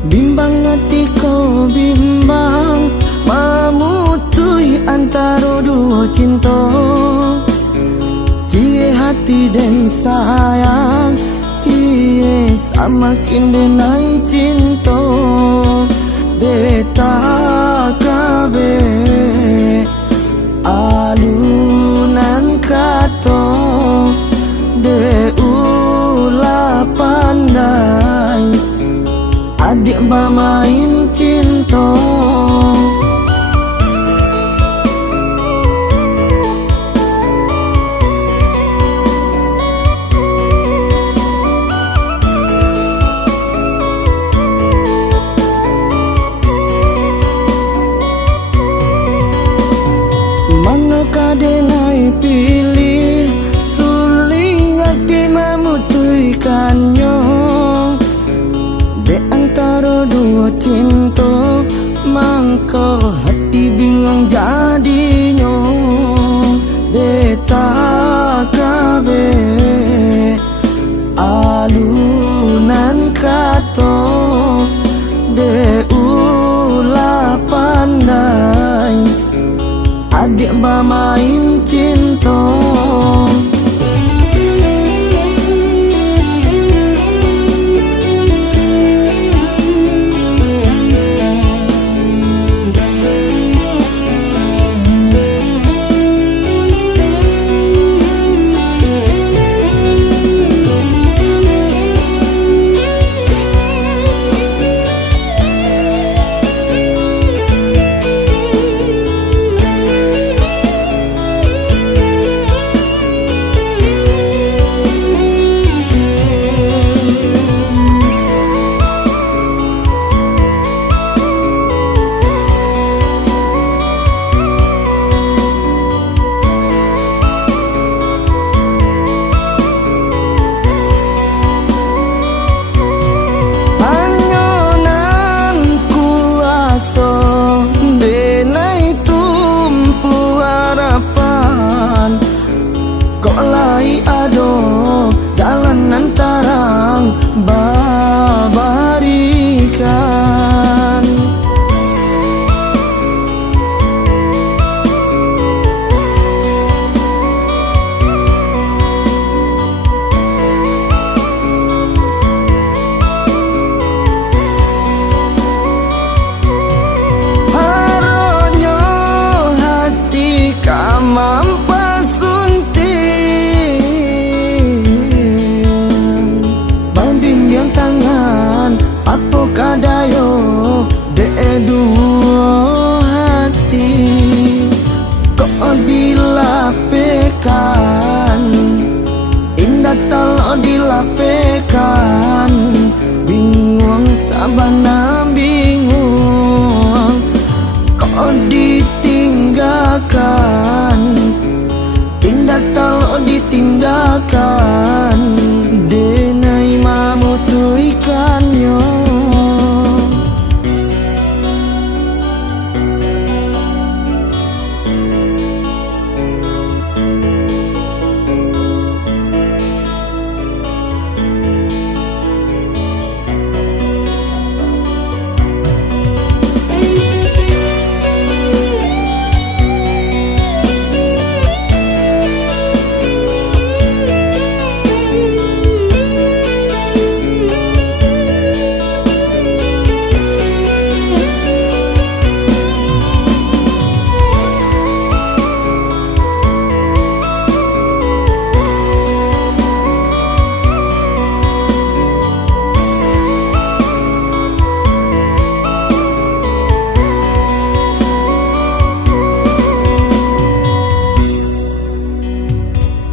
Bimbang hati ko bimbang, mamutui antara dua cinta. Cie hati dan sayang, cie samakin denai cinta. Deta kabe alunan kato, de ulah pandai adik bermain cinta. Manakah denai pilih, sulit hati memutuskannya. Di antara dua cinta, mangko hati bingung jadinya. Deta kabe alunan kato, de ulah pandai adik bermain cinta. Kok lai ado jalan antarang babarikan. Haronyo hati kamam apa kadayo de dua hati, kok dilapekan indah talo dilapekan. Bingung sabana bingung, kok ditinggalkan indah talo ditinggalkan. Denai mamutuikannya.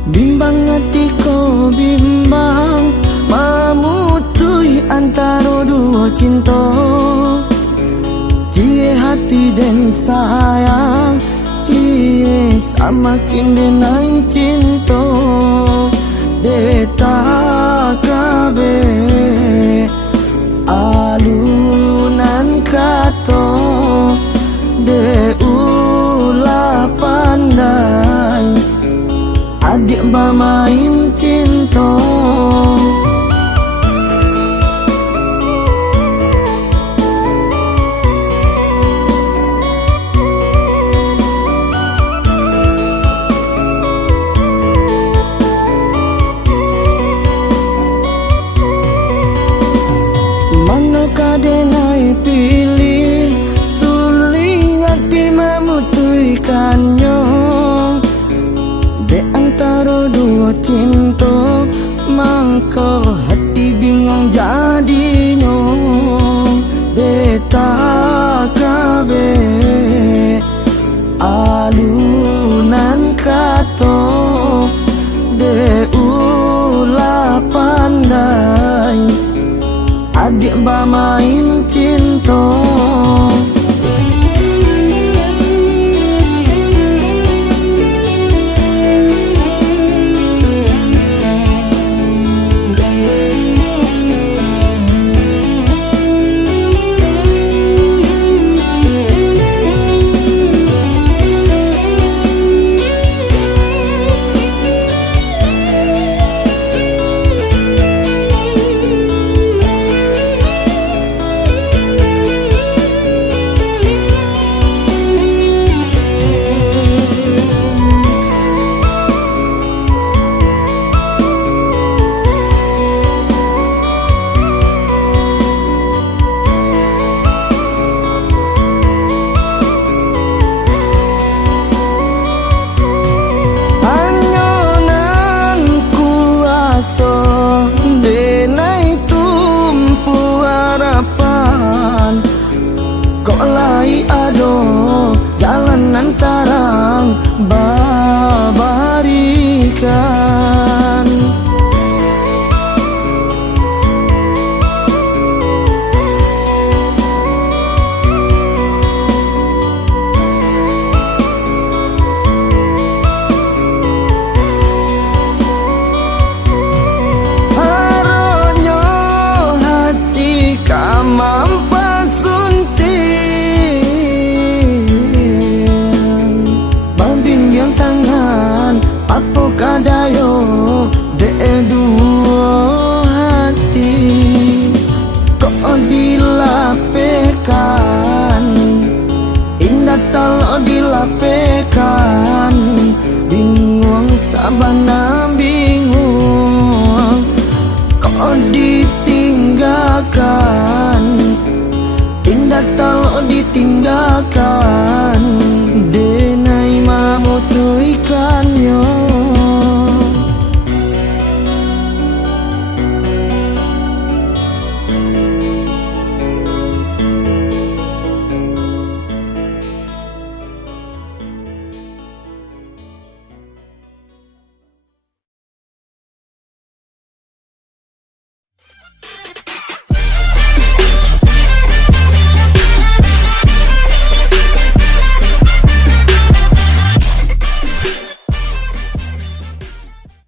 Bimbang hati ko bimbang, mamutui antara dua cinta. Cie hati dan sayang, cie samakin denai cinta. Deta kabe alunan kato, de ulah pandai adik bermain cinta. bamain cinta. Kok lai ado jalanan tarang babarikan. Haronyo hati kamam kadayo de dua hati kok dilapekan indah talo dilapekan.